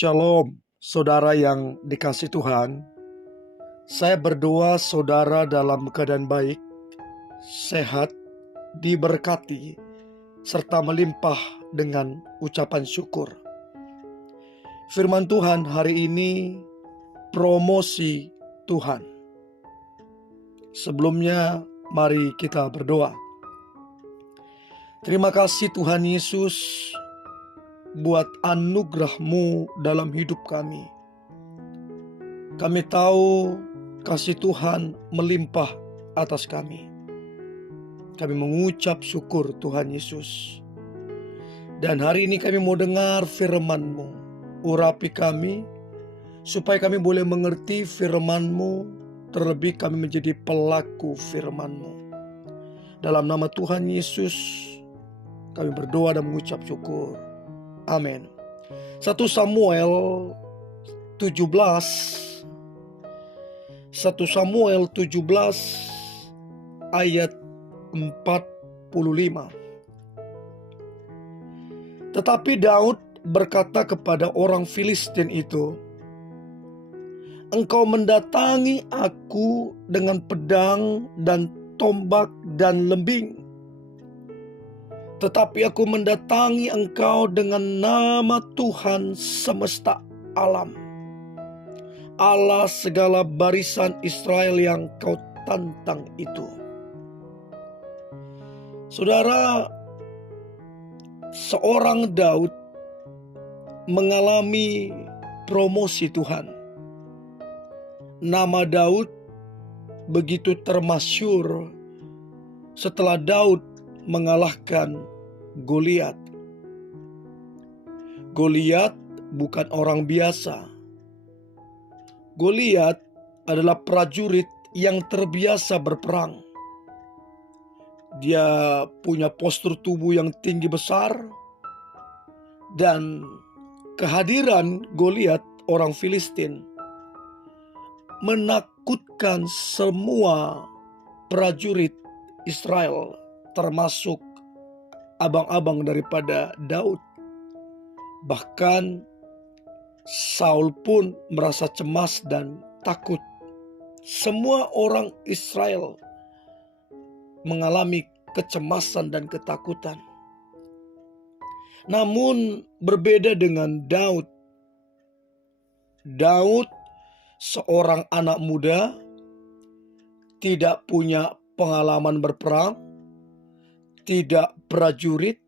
Shalom, saudara yang dikasih Tuhan. Saya berdoa saudara dalam keadaan baik, sehat, diberkati, serta melimpah dengan ucapan syukur. Firman Tuhan hari ini, promosi Tuhan. Sebelumnya, mari kita berdoa. Terima kasih Tuhan Yesus buat anugerah-Mu dalam hidup kami. Kami tahu kasih Tuhan melimpah atas kami. Kami mengucap syukur Tuhan Yesus. Dan hari ini kami mau dengar firman-Mu. Urapi kami supaya kami boleh mengerti firman-Mu, terlebih kami menjadi pelaku firman-Mu. Dalam nama Tuhan Yesus kami berdoa dan mengucap syukur. Amin. 1 Samuel 17 ayat 45. Tetapi Daud berkata kepada orang Filistin itu, "Engkau mendatangi aku dengan pedang dan tombak dan lembing. Tetapi aku mendatangi engkau dengan nama Tuhan semesta alam, Allah segala barisan Israel yang kau tantang itu." Saudara, seorang Daud mengalami promosi Tuhan. Nama Daud begitu termasyhur setelah Daud mengalahkan Goliat. Goliat bukan orang biasa. Goliat adalah prajurit yang terbiasa berperang. Dia punya postur tubuh yang tinggi besar, dan kehadiran Goliat orang Filistin menakutkan semua prajurit Israel, termasuk abang-abang daripada Daud. Bahkan Saul pun merasa cemas dan takut. Semua orang Israel mengalami kecemasan dan ketakutan. Namun berbeda dengan Daud. Daud seorang anak muda, tidak punya pengalaman berperang, tidak prajurit,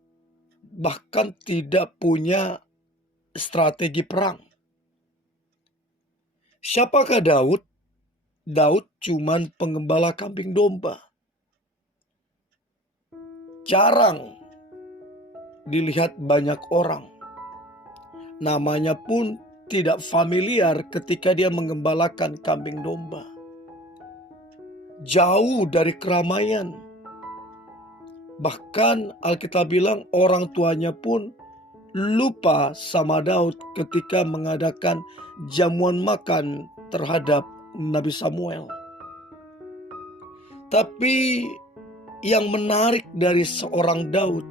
bahkan tidak punya strategi perang. Siapakah Daud? Daud cuman pengembala kambing domba. Jarang dilihat banyak orang. Namanya pun tidak familiar ketika dia mengembalakan kambing domba. Jauh dari keramaian. Bahkan Alkitab bilang orang tuanya pun lupa sama Daud ketika mengadakan jamuan makan terhadap Nabi Samuel. Tapi yang menarik dari seorang Daud,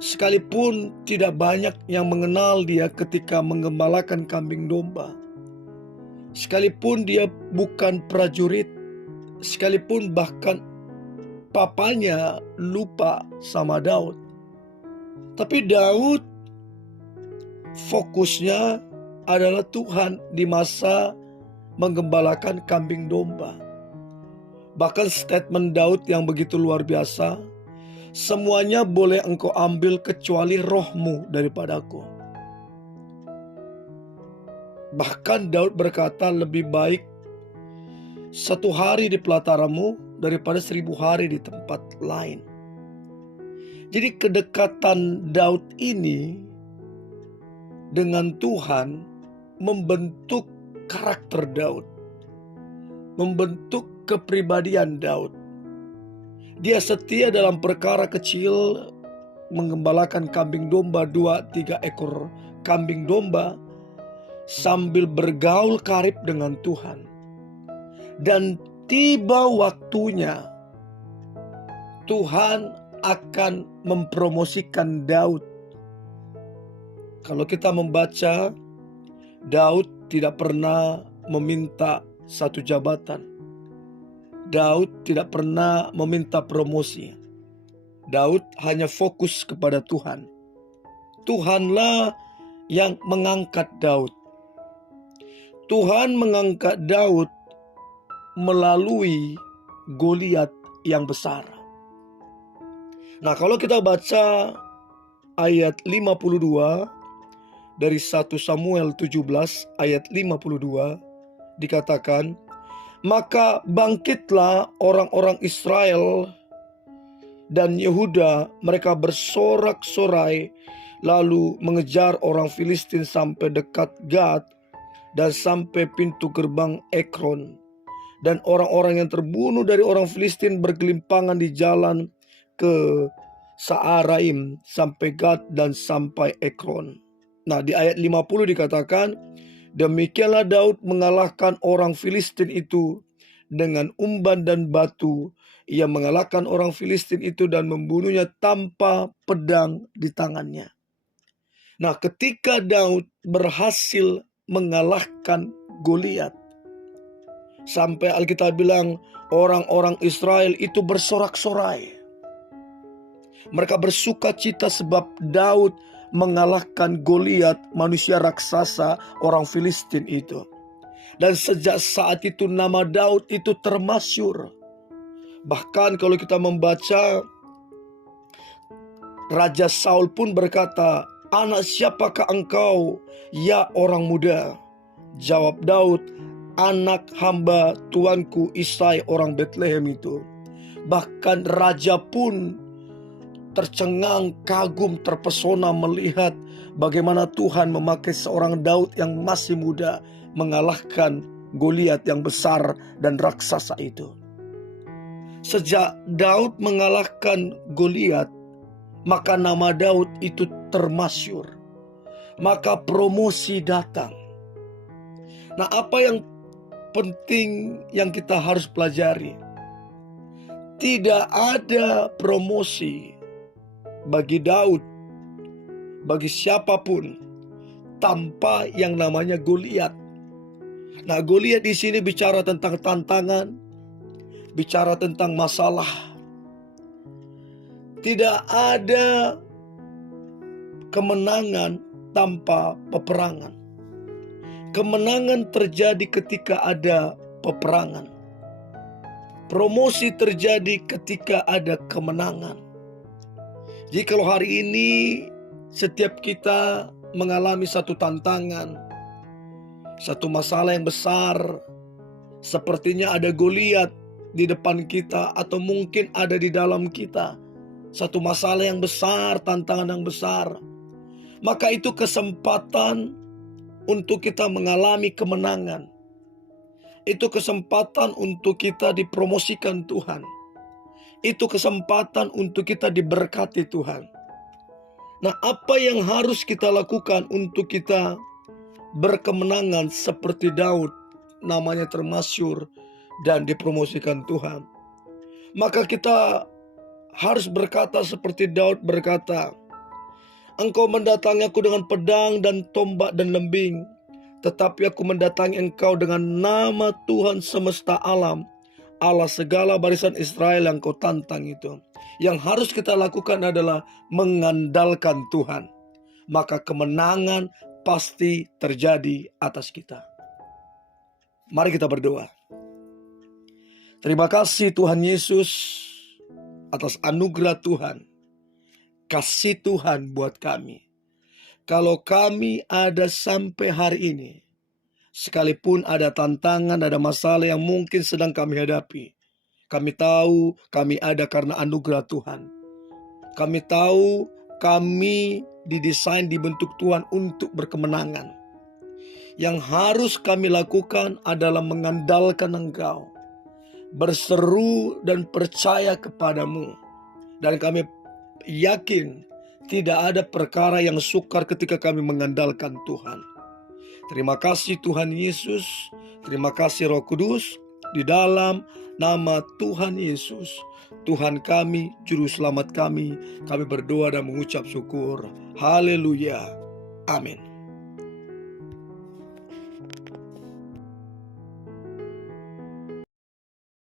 sekalipun tidak banyak yang mengenal dia ketika menggembalakan kambing domba, sekalipun dia bukan prajurit, sekalipun bahkan papanya lupa sama Daud, tapi Daud fokusnya adalah Tuhan di masa menggembalakan kambing domba. Bahkan statement Daud yang begitu luar biasa, "Semuanya boleh engkau ambil kecuali rohmu daripadaku." Bahkan Daud berkata, lebih baik 1 hari di pelataranmu daripada 1000 hari di tempat lain. Jadi kedekatan Daud ini dengan Tuhan membentuk karakter Daud, membentuk kepribadian Daud. Dia setia dalam perkara kecil, menggembalakan kambing domba, 2-3 ekor kambing domba, sambil bergaul karib dengan Tuhan. Dan tiba waktunya Tuhan akan mempromosikan Daud. Kalau kita membaca Daud tidak pernah meminta satu jabatan. Daud tidak pernah meminta promosi. Daud hanya fokus kepada Tuhan. Tuhanlah yang mengangkat Daud. Tuhan mengangkat Daud melalui Goliat yang besar. Nah, kalau kita baca ayat 52 dari 1 Samuel 17 ayat 52 dikatakan, "Maka bangkitlah orang-orang Israel dan Yehuda, mereka bersorak-sorai lalu mengejar orang Filistin sampai dekat Gad dan sampai pintu gerbang Ekron. Dan orang-orang yang terbunuh dari orang Filistin bergelimpangan di jalan ke Saaraim sampai Gad dan sampai Ekron." Nah, di ayat 50 dikatakan, "Demikianlah Daud mengalahkan orang Filistin itu dengan umban dan batu. Ia mengalahkan orang Filistin itu dan membunuhnya tanpa pedang di tangannya." Nah, ketika Daud berhasil mengalahkan Goliat, sampai Alkitab bilang orang-orang Israel itu bersorak-sorai. Mereka bersuka cita sebab Daud mengalahkan Goliat, manusia raksasa orang Filistin itu. Dan sejak saat itu nama Daud itu termasyur. Bahkan kalau kita membaca, Raja Saul pun berkata, "Anak siapakah engkau, ya orang muda?" Jawab Daud, "Anak hamba tuanku Isai orang Betlehem itu." Bahkan raja pun tercengang, kagum, terpesona melihat bagaimana Tuhan memakai seorang Daud yang masih muda mengalahkan Goliat yang besar dan raksasa itu. Sejak Daud mengalahkan Goliat, maka nama Daud itu termasyur. Maka promosi datang. Nah, apa yang penting yang kita harus pelajari? Tidak ada promosi bagi Daud, bagi siapapun, tanpa yang namanya Goliat. Nah, Goliat di sini bicara tentang tantangan, bicara tentang masalah. Tidak ada kemenangan tanpa peperangan. Kemenangan terjadi ketika ada peperangan. Promosi terjadi ketika ada kemenangan. Jadi kalau hari ini setiap kita mengalami satu tantangan, satu masalah yang besar, sepertinya ada Goliat di depan kita atau mungkin ada di dalam kita, satu masalah yang besar, tantangan yang besar, maka itu kesempatan untuk kita mengalami kemenangan. Itu kesempatan untuk kita dipromosikan Tuhan. Itu kesempatan untuk kita diberkati Tuhan. Nah, apa yang harus kita lakukan untuk kita berkemenangan seperti Daud, namanya termasyur dan dipromosikan Tuhan? Maka kita harus berkata seperti Daud berkata, "Engkau mendatangi aku dengan pedang dan tombak dan lembing, tetapi aku mendatangi engkau dengan nama Tuhan semesta alam, Allah segala barisan Israel yang kau tantang itu." Yang harus kita lakukan adalah mengandalkan Tuhan. Maka kemenangan pasti terjadi atas kita. Mari kita berdoa. Terima kasih Tuhan Yesus atas anugerah Tuhan, kasih Tuhan buat kami. Kalau kami ada sampai hari ini, sekalipun ada tantangan, ada masalah yang mungkin sedang kami hadapi, kami tahu kami ada karena anugerah Tuhan. Kami tahu kami didesain, dibentuk Tuhan untuk berkemenangan. Yang harus kami lakukan adalah mengandalkan Engkau, berseru dan percaya kepadamu. Dan kami yakin tidak ada perkara yang sukar ketika kami mengandalkan Tuhan. Terima kasih Tuhan Yesus, terima kasih Roh Kudus. Di dalam nama Tuhan Yesus, Tuhan kami, Juru Selamat kami berdoa dan mengucap syukur. Haleluya. Amin.